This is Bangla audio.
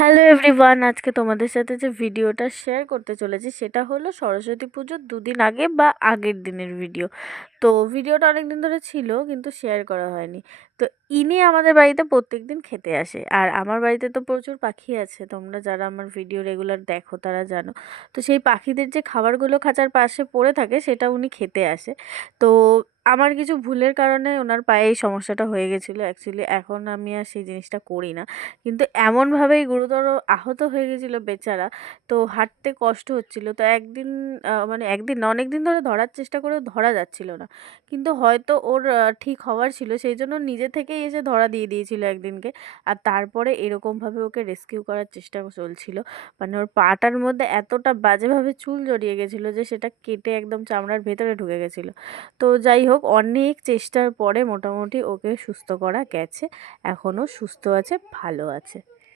হ্যালো এভরিওয়ান, আজকে তোমাদের সাথে যে ভিডিওটা শেয়ার করতে চলেছি সেটা হলো সরস্বতী পুজোর দুদিন আগে বা আগের দিনের ভিডিও। তো ভিডিওটা অনেক দিন ধরে ছিল কিন্তু শেয়ার করা হয়নি। তো ইনি আমাদের বাড়িতে প্রত্যেক দিন খেতে আসে, আর আমার বাড়িতে তো প্রচুর পাখি আছে, তোমরা যারা আমার ভিডিও রেগুলার দেখো তারা জানো। তো সেই পাখিদের যে খাবারগুলো খাঁচার পাশে পড়ে থাকে সেটা উনি খেতে আসে। তো আমার কিছু ভুলের কারণে ওনার পায়ে এই সমস্যাটা হয়ে গেছিলো। অ্যাকচুয়ালি এখন আমি আর সেই জিনিসটা করি না, কিন্তু এমনভাবেই গুরুতর আহত হয়ে গেছিলো বেচারা। তো হাঁটতে কষ্ট হচ্ছিল। তো একদিন মানে একদিন না, অনেকদিন ধরে ধরার চেষ্টা করেও ধরা যাচ্ছিল না। কিন্তু হয়তো ওর ঠিক হওয়ার ছিল, সেই জন্য নিজে থেকেই এসে ধরা দিয়ে দিয়েছিল একদিনকে। আর তারপরে এরকমভাবে ওকে রেস্কিউ করার চেষ্টা চলছিল। মানে ওর পাটার মধ্যে এতটা বাজেভাবে চুল জড়িয়ে গেছিলো যে সেটা কেটে একদম চামড়ার ভেতরে ঢুকে গেছিলো। তো যাই হোক, অনেক চেষ্টার পরে মোটামুটি ওকে সুস্থ করা গেছে। এখনও সুস্থ আছে, ভালো আছে।